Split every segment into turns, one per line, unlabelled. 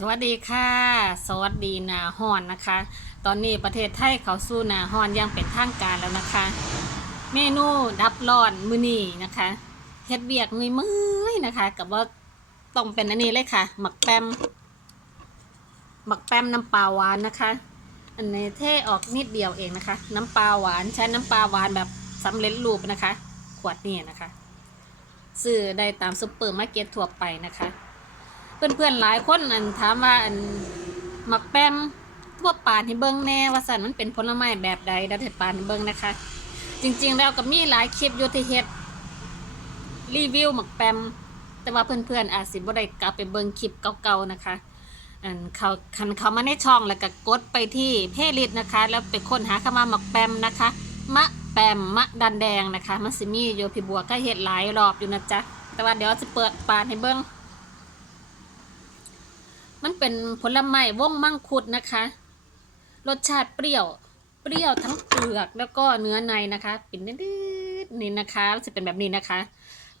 สวัสดีค่ะ สวัสดีนาฮอนนะคะ ตอนนี้ประเทศไทยเขาสู้นาฮอนอยังเป็นทางการแล้วนะคะ เมนูดับร้อนมือนีนะคะเฮ็ดเบียกมือมือนะคะกับว่าต้องเป็นอันนี้เลยค่ะ หมักแปมหมักแปมน้ำปลาหวานนะคะ อันนี้เทออกนิดเดียวเองนะคะ น้ำปลาหวานใช้น้ำปลาหวานแบบสำเร็จรูปนะคะ ขวดนี้นะคะซื้อได้ตามซุปเปอร์มาร์เก็ตทั่วไปนะคะ เพื่อนๆหลายคนอันถามว่าอันหมักแปมทั่วป่านให้เบิ้งแน่ว่าสันมันเป็นผลไม้แบบใดเดาเทปานให้เบิ้งนะคะ จริงๆแล้วก็มีหลายคลิปยูที่เฮ็ดรีวิวหมักแปมแต่ว่าเพื่อนๆอาจสิบ่ได้กลับไปเบิ้งคลิปเก่าๆนะคะอันเขาคันเขามาในช่องแล้วก็กดไปที่เพจลิสนะคะ แล้วไปค้นหาคำว่าหมักแปมนะคะ มะแปมมะดันแดงนะคะมันสิมีโยพี่บัวก็เฮ็ดหลายรอบอยู่นะจ๊ะแต่ว่าเดี๋ยวจะเปิดปานให้เบิ้ง มันเป็นผลไม้วงมังคุดนะคะ รสชาติเปรี้ยว เปรี้ยวทั้งเปลือกแล้วก็เนื้อในนะคะปิ่นนิดๆนี่นะคะจะเป็นแบบนี้นะคะ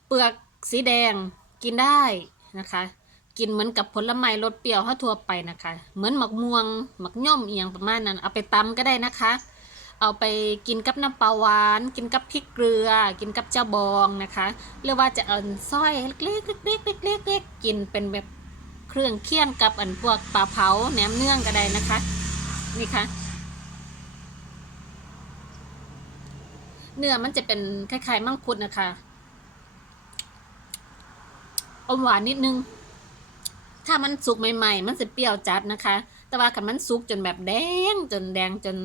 เปลือกสีแดงกินได้นะคะ กินเหมือนกับผลไม้รสเปรี้ยวทั่วไปนะคะ เหมือนหมักม่วงหมักย่อมเอียงประมาณนั้น เอาไปตำก็ได้นะคะ เอาไปกินกับน้ำปลาหวาน กินกับพริกเกลือ กินกับเจ้าบองนะคะหรือว่าจะเอาสร้อยเล็กๆเล็กๆเล็กๆเล็กๆกินเป็นแบบ เครื่องเคี่ยงกับอันพวกปลาเผาแหนมเนื่องก็ได้นะคะ นี่ค่ะเนื้อมันจะเป็นคล้ายๆมังคุดนะคะอมหวานนิดนึง ถ้ามันสุกใหม่ ๆ มันจะเปรี้ยวจัดนะคะ แต่ว่าคันมันสุกจนแบบแดงจนแดงจน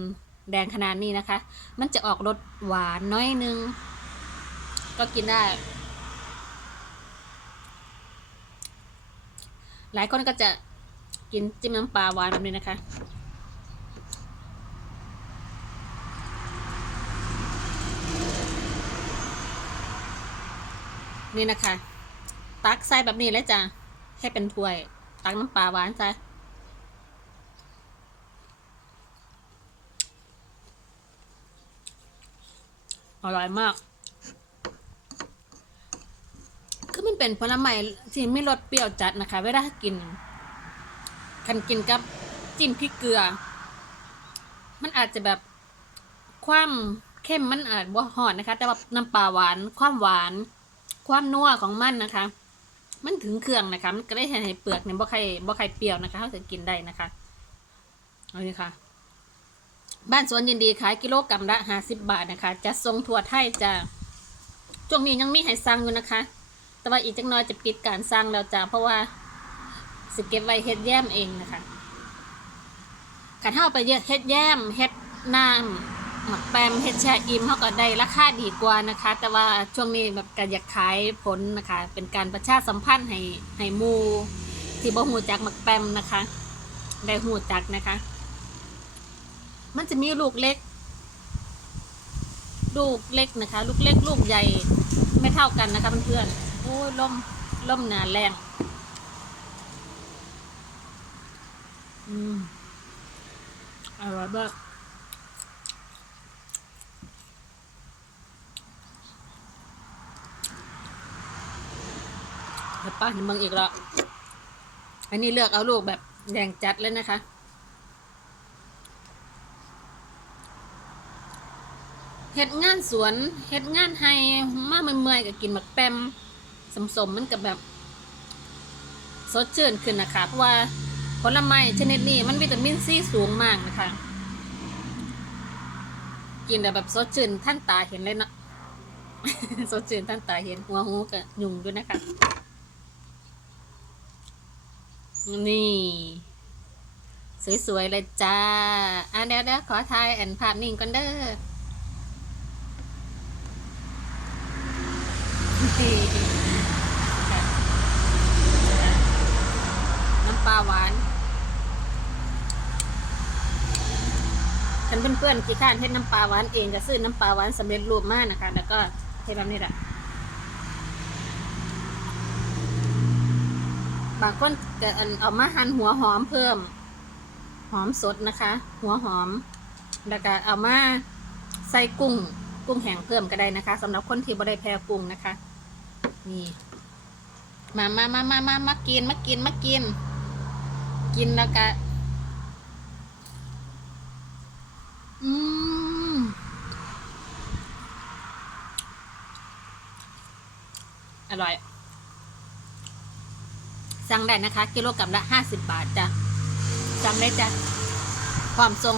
แดงขนาดนี้นะคะ มันจะออกรสหวานน้อยนึง ก็กินได้ หลายคนก็จะกินจิ้มน้ำปลาหวานแบบนี้นะคะ นี่นะคะ ตักใส่แบบนี้เลยจ้ะให้เป็นถ้วย ตักน้ำปลาหวานใส่อร่อยมาก คือมัน เป็นผลไม้ที่ไม่รสเปรี้ยวจัดนะคะ เวลากิน คันกินกับจิ้มพริกเกลือ มันอาจจะแบบความเข้มมันอาจบ่หอดนะคะ แต่ว่าน้ำปลาหวาน ความหวาน ความนัวของมันนะคะ มันถึงเครื่องนะคะ มันก็ได้ให้เปลือกเนี่ยบ่ใครบ่ใครเปรี้ยวนะคะเขาจะกินได้นะคะเอาเลยค่ะ บ้านสวนยินดีขายกิโลกรัมละห้าสิบบาทนะคะ จะส่งทั่วไทยจะช่วงนี้ยังมีให้สั่งอยู่นะคะ แต่ว่าอีกจังน้อยจะปิดการสร้างแล้วจ้ะเพราะว่าสเก็บไว้เฮ็ดแย้มเองนะคะขันเท่าไปเฮ็ดแย้มเฮ็ดน้ำหมักแปมเฮ็ดแช่อิ่มเขาก็ได้ราคาดีกว่านะคะ แต่ว่าช่วงนี้แบบการอยากขายผลนะคะ เป็นการประชาสัมพันธ์ให้ให้มูที่บ่หูจักหมักแปมนะคะ ได้หูจักนะคะ มันจะมีลูกเล็ก ลูกเล็กนะคะ ลูกเล็กลูกใหญ่ไม่เท่ากันนะคะเพื่อนๆ โอ้ยล่มล่มหนาแรงอืมอร่อยมากเดี๋ยวป้าเห็นมึงอีกแล้ว อันนี้เลือกเอาลูกแบบแดงจัดเลยนะคะเฮ็ดงานสวนเฮ็ดงานให้มาเมื่อยๆก็กินหมักแปม สมๆมันก็แบบ สดชื่นขึ้นนะคะ เพราะว่าผลไม้ชนิดนี้มันวิตามินซีสูงมากนะคะ กินแบบสดชื่นท่านตาเห็นเลยเนาะสดชื่นท่านตาเห็นหัวหูก็ยุ่งด้วยนะคะ นี่ สวยๆเลยจ้า อะเดี๋ยวเดี๋ยวขอถ่ายแอนภาพนิ่งก่อนเด้อดีค่ะน้ำปลา หวานฉันเพื่อนๆที่ข้านเฮ็ดน้ำปลาหวานเองก็ซื้อน้ำปลาหวานสำเร็จรูปมากนะคะ แล้วก็เทแบบนี้แหละบางคนก็อันเอามาหั่นหัวหอมเพิ่ม หอมสดนะคะ หัวหอม แล้วก็เอามาใส่กุ้ง กุ้งแห้งเพิ่มก็ได้นะคะสำหรับคนที่บ่ได้แพ้กุ้งนะคะ นี่ มามามามามามากินมากินมากิน กินแล้วก็อืมอร่อย สั่งได้นะคะ กิโลกรัมละห้าสิบบาทจ้ะสั่งได้จ้ะความทรง